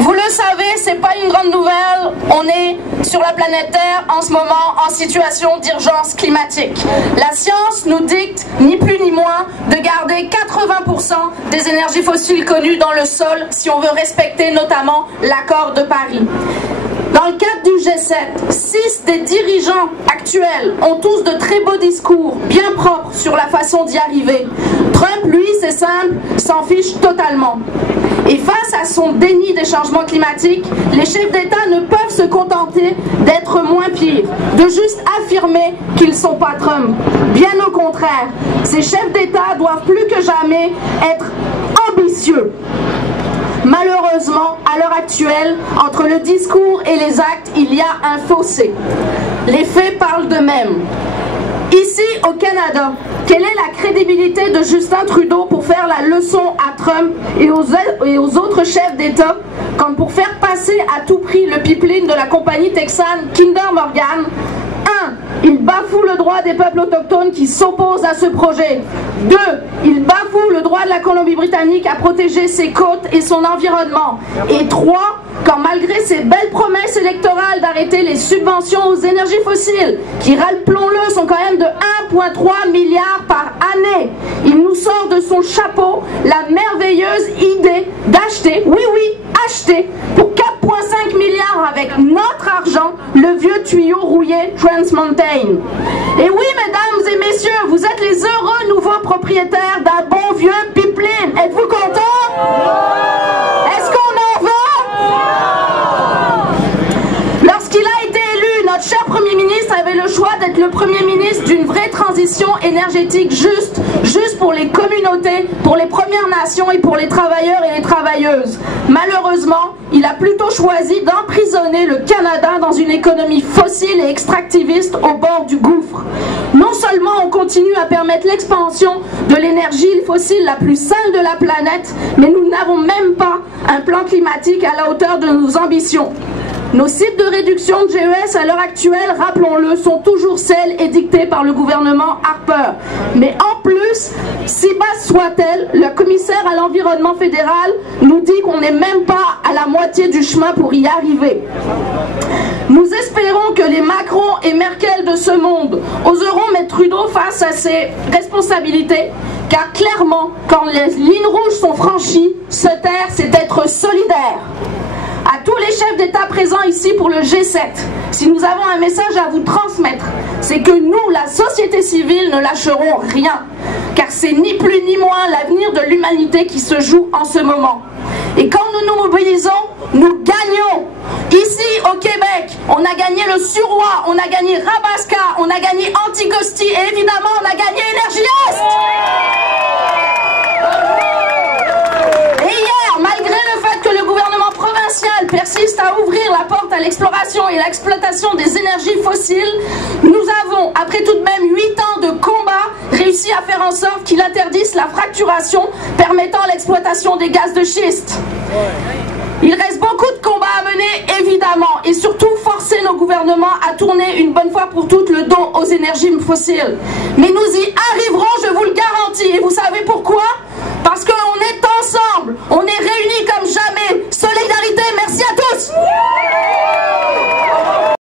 Vous le savez, c'est pas une grande nouvelle. On est sur la planète Terre en ce moment en situation d'urgence climatique. La science nous dicte, ni plus ni moins, de garder 80% des énergies fossiles connues dans le sol si on veut respecter notamment l'accord de Paris. Dans le cadre du G7, 6 des dirigeants actuels ont tous de très beaux discours, bien propres sur la façon d'y arriver. Trump, lui, c'est simple, s'en fiche totalement. Et face à son déni des changements climatiques, les chefs d'État ne peuvent se contenter d'être moins pires, de juste affirmer qu'ils ne sont pas Trump. Bien au contraire, ces chefs d'État doivent plus que jamais être ambitieux. Malheureusement, à l'heure actuelle, entre le discours et les actes, il y a un fossé. Les faits parlent d'eux-mêmes. Ici, au Canada, quelle est la crédibilité de Justin Trudeau pour faire la leçon à Trump et aux autres chefs d'État quand pour faire passer à tout prix le pipeline de la compagnie texane Kinder Morgan, 1. Il bafoue le droit des peuples autochtones qui s'opposent à ce projet. 2. Il bafoue le droit de la Colombie-Britannique à protéger ses côtes et son environnement. Et 3. Quand malgré ses belles promesses électorales d'arrêter les subventions aux énergies fossiles, qui, rappelons-le, sont quand même de 1,3 milliard par année, il nous sort de son chapeau la merveilleuse idée d'acheter, oui, acheter, pour 4,5 milliards avec notre argent, le vieux tuyau rouillé Trans Mountain. Et oui, mesdames et messieurs, vous êtes les heureux nouveaux propriétaires d'un bon vieux pipeline. Êtes-vous contents? Est-ce qu'on en veut? Lorsqu'il a été élu, notre cher Premier ministre avait le choix d'être le Premier ministre d'une vraie transition énergétique juste pour les communautés, pour les Premières Nations et pour les travailleurs et les travailleuses. Malheureusement, il a plutôt choisi d'emprisonner le Canada dans une économie fossile et extractiviste au bord du gouffre. Non seulement on continue à permettre l'expansion de l'énergie fossile la plus sale de la planète, mais nous n'avons même pas un plan climatique à la hauteur de nos ambitions. Nos cibles de réduction de GES à l'heure actuelle, rappelons-le, sont toujours celles édictées par le gouvernement Harper. Mais en plus, si basse soit-elle, le commissaire à l'environnement fédéral nous dit qu'on n'est même pas à la moitié du chemin pour y arriver. Nous espérons que les Macron et Merkel de ce monde oseront mettre Trudeau face à ses responsabilités, car clairement, quand les lignes rouges sont franchies, se taire, c'est être solidaire. À tous les chefs d'État présents ici pour le G7, si nous avons un message à vous transmettre, c'est que nous, la société civile, ne lâcherons rien, car c'est ni plus ni moins l'avenir de l'humanité qui se joue en ce moment. Et quand nous nous mobilisons, nous gagnons. Ici, au Québec, on a gagné le Suroît, on a gagné Rabaska, on a gagné Anticosti et évidemment, on a gagné Énergie Est. Et hier, malgré le fait que le gouvernement provincial persiste à ouvrir la porte à l'exploration et l'exploitation des énergies fossiles, nous avons, après tout de même 8 ans de combat, réussi à faire en sorte qu'il interdise la fracturation permettant l'exploitation des gaz de schiste. Il reste beaucoup de combats à mener, évidemment, et surtout forcer nos gouvernements à tourner une bonne fois pour toutes le dos aux énergies fossiles. Mais nous y arriverons, je vous le garantis. Et vous savez pourquoi? Parce qu'on est ensemble, on est réunis comme jamais. Solidarité, merci à tous.